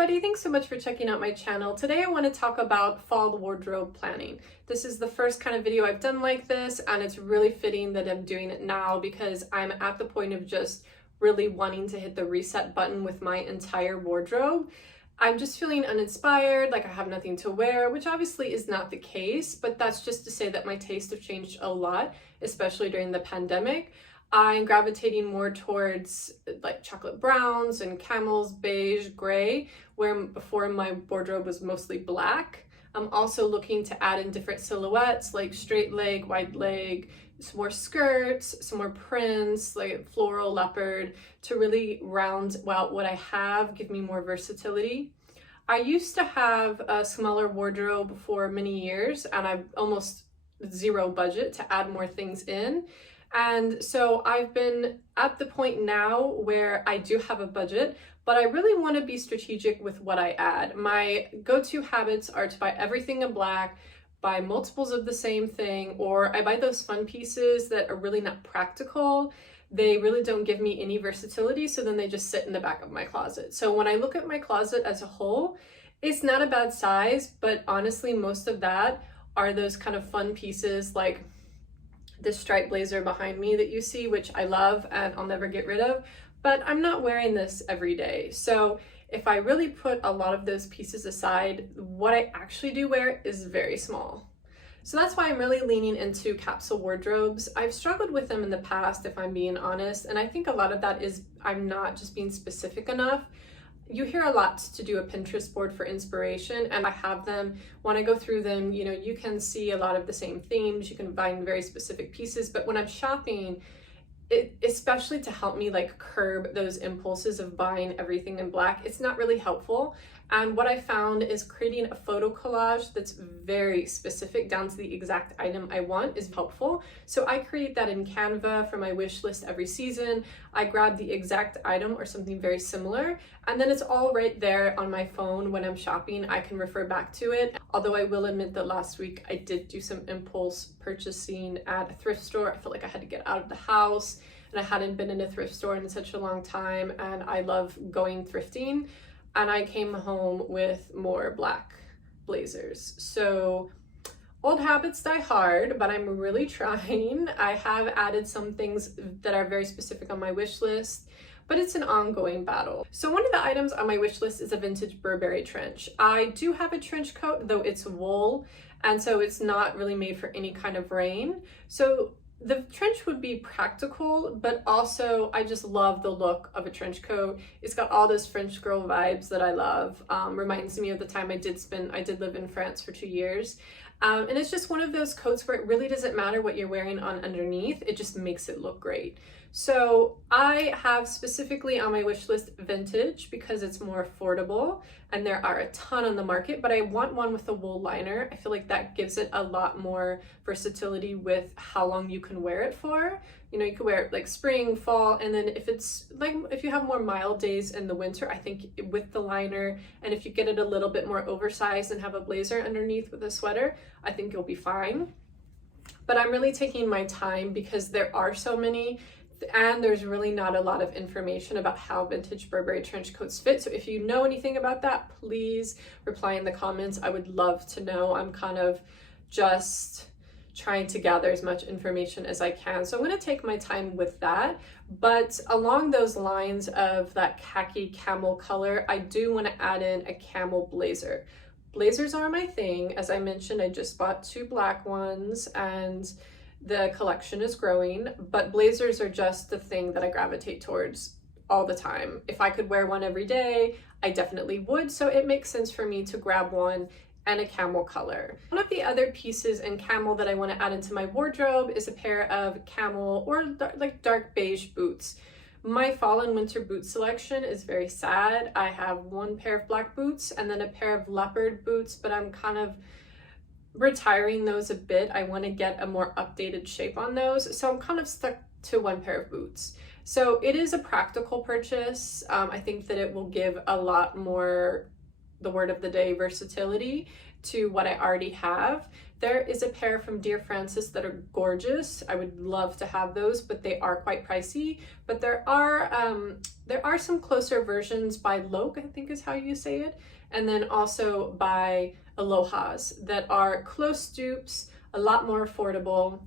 everybody, thanks so much for checking out my channel. Today I want to talk about fall wardrobe planning. This is the first kind of video I've done like this, and it's really fitting that I'm doing it now because I'm at the point of just really wanting to hit the reset button with my entire wardrobe. I'm just feeling uninspired, like I have nothing to wear, which obviously is not the case, but that's just to say that my tastes have changed a lot, especially during the pandemic. I'm gravitating more towards like chocolate browns and camels, beige, gray, where before my wardrobe was mostly black. I'm also looking to add in different silhouettes like straight leg, wide leg, some more skirts, some more prints, like floral, leopard, to really round out what I have, give me more versatility. I used to have a smaller wardrobe for many years, and I've almost zero budget to add more things in. And so I've been at the point now where I do have a budget, but I really want to be strategic with what I add. My go-to habits are to buy everything in black, buy multiples of the same thing, or I buy those fun pieces that are really not practical. They really don't give me any versatility, so then they just sit in the back of my closet. So when I look at my closet as a whole, it's not a bad size, but honestly, most of that are those kind of fun pieces like this striped blazer behind me that you see, which I love and I'll never get rid of, but I'm not wearing this every day. So if I really put a lot of those pieces aside, what I actually do wear is very small. So that's why I'm really leaning into capsule wardrobes. I've struggled with them in the past, if I'm being honest, and I think a lot of that is I'm not just being specific enough. You hear a lot to do a Pinterest board for inspiration, and I have them. When I go through them, you know, you can see a lot of the same themes. You can find very specific pieces, but when I'm shopping, especially to help me like curb those impulses of buying everything in black, it's not really helpful. And what I found is creating a photo collage that's very specific down to the exact item I want is helpful. So I create that in Canva for my wish list every season. I grab the exact item or something very similar, and then it's all right there on my phone when I'm shopping. I can refer back to it. Although I will admit that last week I did do some impulse purchasing at a thrift store. I felt like I had to get out of the house, and I hadn't been in a thrift store in such a long time, and I love going thrifting. And I came home with more black blazers. So old habits die hard, but I'm really trying. I have added some things that are very specific on my wish list, but it's an ongoing battle. So one of the items on my wish list is a vintage Burberry trench. I do have a trench coat, though it's wool, and so it's not really made for any kind of rain. So the trench would be practical, but also I just love the look of a trench coat. It's got all those French girl vibes that I love. Reminds me of the time I did live in France for 2 years. And it's just one of those coats where it really doesn't matter what you're wearing on underneath, it just makes it look great. So I have specifically on my wish list vintage because it's more affordable and there are a ton on the market, but I want one with a wool liner. I feel like that gives it a lot more versatility with how long you can wear it for. You know, you could wear it like spring, fall, and then if you have more mild days in the winter, I think with the liner, and if you get it a little bit more oversized and have a blazer underneath with a sweater, I think you'll be fine. But I'm really taking my time because there are so many, and there's really not a lot of information about how vintage Burberry trench coats fit. So if you know anything about that, please reply in the comments. I would love to know. I'm kind of just trying to gather as much information as I can. So I'm going to take my time with that. But along those lines of that khaki camel color, I do want to add in a camel blazer. Blazers are my thing. As I mentioned, I just bought 2 black ones and the collection is growing, but blazers are just the thing that I gravitate towards all the time. If I could wear one every day, I definitely would. So it makes sense for me to grab one and a camel color. One of the other pieces in camel that I want to add into my wardrobe is a pair of camel or like dark beige boots. My fall and winter boot selection is very sad. I have 1 pair of black boots and then a pair of leopard boots, but I'm kind of retiring those a bit. I want to get a more updated shape on those, so I'm kind of stuck to 1 pair of boots. So it is a practical purchase. I think that it will give a lot more, the word of the day, versatility to what I already have. There is a pair from Dear Francis that are gorgeous. I would love to have those, but they are quite pricey. But there are some closer versions by Loke, I think is how you say it, and then also by Aloha's that are close dupes, a lot more affordable.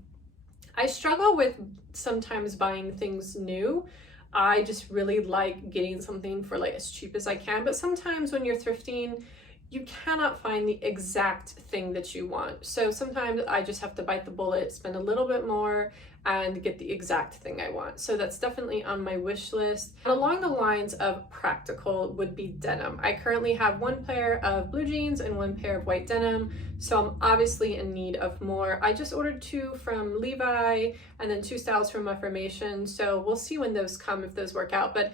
I struggle with sometimes buying things new. I just really like getting something for like as cheap as I can, but sometimes when you're thrifting, you cannot find the exact thing that you want. So sometimes I just have to bite the bullet, spend a little bit more, and get the exact thing I want. So that's definitely on my wish list. And along the lines of practical would be denim. I currently have one pair of blue jeans and one pair of white denim, so I'm obviously in need of more. I just ordered 2 from Levi and then 2 styles from Reformation, so we'll see when those come, if those work out. But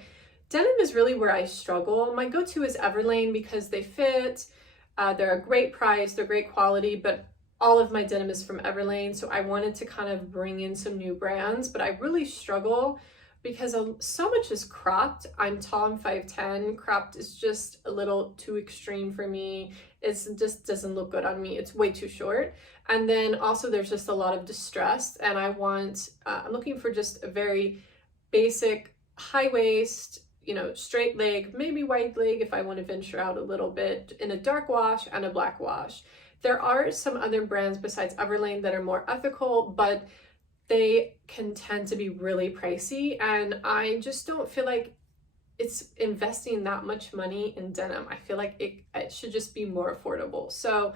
denim is really where I struggle. My go-to is Everlane because they fit, they're a great price, they're great quality, but all of my denim is from Everlane, so I wanted to kind of bring in some new brands, but I really struggle because so much is cropped. I'm tall, I'm 5'10", cropped is just a little too extreme for me. It just doesn't look good on me, it's way too short. And then also there's just a lot of distress, and I'm looking for just a very basic high waist, you know, straight leg, maybe wide leg if I want to venture out a little bit, in a dark wash and a black wash. There are some other brands besides Everlane that are more ethical, but they can tend to be really pricey, and I just don't feel like it's investing that much money in denim. I feel like it should just be more affordable. So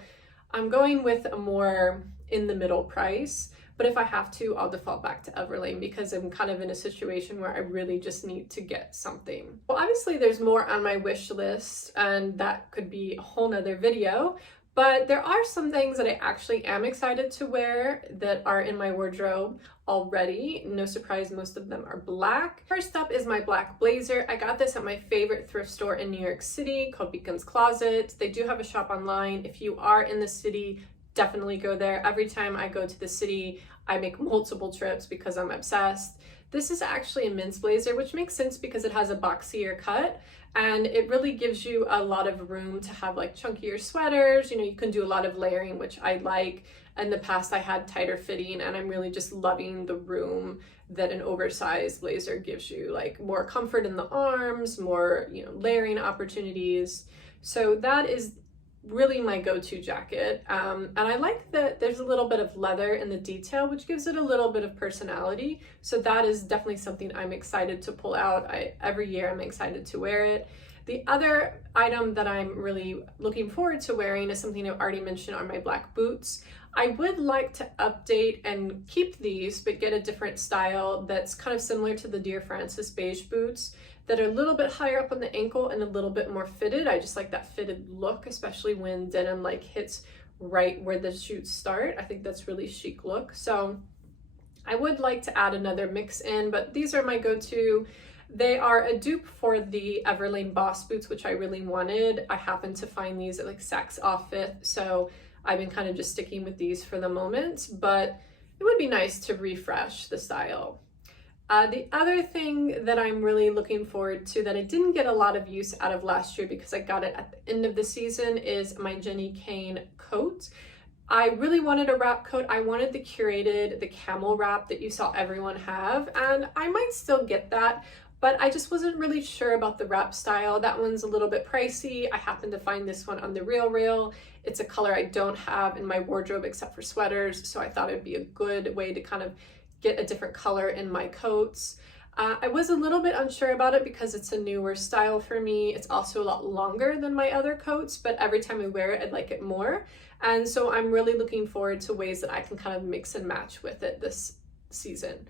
I'm going with a more in the middle price, but if I have to, I'll default back to Everlane because I'm kind of in a situation where I really just need to get something. Well, obviously there's more on my wish list, and that could be a whole nother video, but there are some things that I actually am excited to wear that are in my wardrobe already. No surprise, most of them are black. First up is my black blazer. I got this at my favorite thrift store in New York City called Beacon's Closet. They do have a shop online. If you are in the city, definitely go there. Every time I go to the city, I make multiple trips because I'm obsessed. This is actually a men's blazer, which makes sense because it has a boxier cut, and it really gives you a lot of room to have like chunkier sweaters. You know, you can do a lot of layering, which I like. In the past I had tighter fitting, and I'm really just loving the room that an oversized blazer gives you, like more comfort in the arms, more, you know, layering opportunities. So that is really my go-to jacket, and I like that there's a little bit of leather in the detail, which gives it a little bit of personality. So that is definitely something I'm excited to pull out. Every year I'm excited to wear it. The other item that I'm really looking forward to wearing is something I've already mentioned, are my black boots. I would like to update and keep these, but get a different style that's kind of similar to the Dear Francis beige boots that are a little bit higher up on the ankle and a little bit more fitted. I just like that fitted look, especially when denim like hits right where the shoots start. I think that's really chic look. So I would like to add another mix in, but these are my go-to. They are a dupe for the Everlane Boss boots, which I really wanted. I happened to find these at like Saks Off Fit, so I've been kind of just sticking with these for the moment, but it would be nice to refresh the style. The other thing that I'm really looking forward to that I didn't get a lot of use out of last year because I got it at the end of the season is my Kane coat. I really wanted a wrap coat. I wanted the camel wrap that you saw everyone have, and I might still get that, but I just wasn't really sure about the wrap style. That one's a little bit pricey. I happened to find this one on the RealReal. It's a color I don't have in my wardrobe except for sweaters, so I thought it'd be a good way to kind of get a different color in my coats. I was a little bit unsure about it because it's a newer style for me. It's also a lot longer than my other coats, but every time I wear it, I like it more. And so I'm really looking forward to ways that I can kind of mix and match with it this season.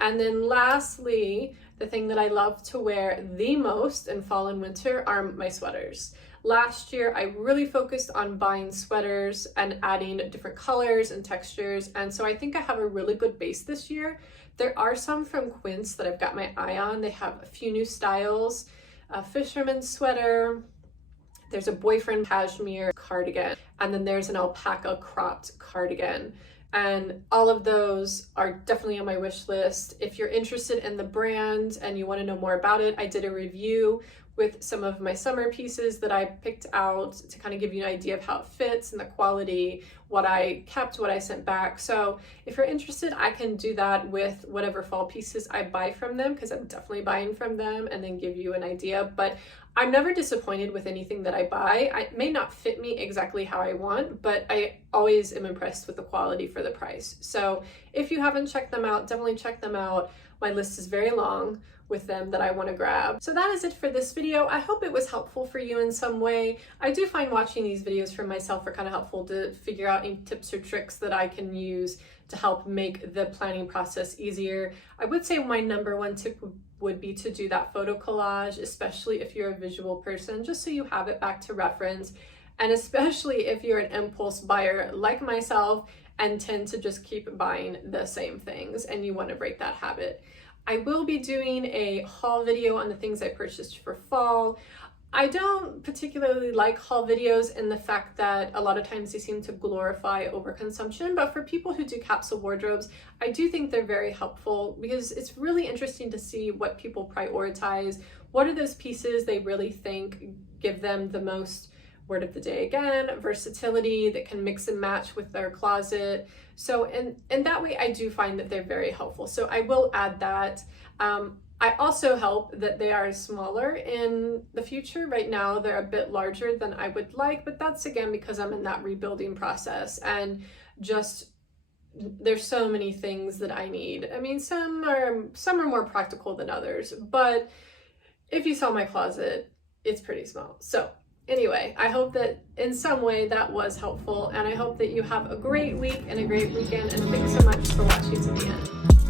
And then lastly, the thing that I love to wear the most in fall and winter are my sweaters. Last year, I really focused on buying sweaters and adding different colors and textures, and so I think I have a really good base this year. There are some from Quince that I've got my eye on. They have a few new styles, a fisherman's sweater, there's a boyfriend cashmere cardigan, and then there's an alpaca cropped cardigan. And all of those are definitely on my wish list. If you're interested in the brand and you want to know more about it, I did a review with some of my summer pieces that I picked out to kind of give you an idea of how it fits and the quality, what I kept, what I sent back. So if you're interested, I can do that with whatever fall pieces I buy from them, because I'm definitely buying from them, and then give you an idea. But I'm never disappointed with anything that I buy. It may not fit me exactly how I want, but I always am impressed with the quality for the price. So if you haven't checked them out, definitely check them out. My list is very long with them that I want to grab. So that is it for this video. I hope it was helpful for you in some way. I do find watching these videos for myself are kind of helpful to figure out any tips or tricks that I can use to help make the planning process easier. I would say my number one tip would be to do that photo collage, especially if you're a visual person, just so you have it back to reference. And especially if you're an impulse buyer like myself and tend to just keep buying the same things and you want to break that habit. I will be doing a haul video on the things I purchased for fall. I don't particularly like haul videos in the fact that a lot of times they seem to glorify overconsumption, but for people who do capsule wardrobes, I do think they're very helpful because it's really interesting to see what people prioritize. What are those pieces they really think give them the most, word of the day again, versatility that can mix and match with their closet. So in that way, I do find that they're very helpful. So I will add that. I also hope that they are smaller in the future. Right now, they're a bit larger than I would like, but that's again because I'm in that rebuilding process and just there's so many things that I need. I mean, some are more practical than others, but if you saw my closet, it's pretty small. So anyway, I hope that in some way that was helpful, and I hope that you have a great week and a great weekend, and thanks so much for watching to the end.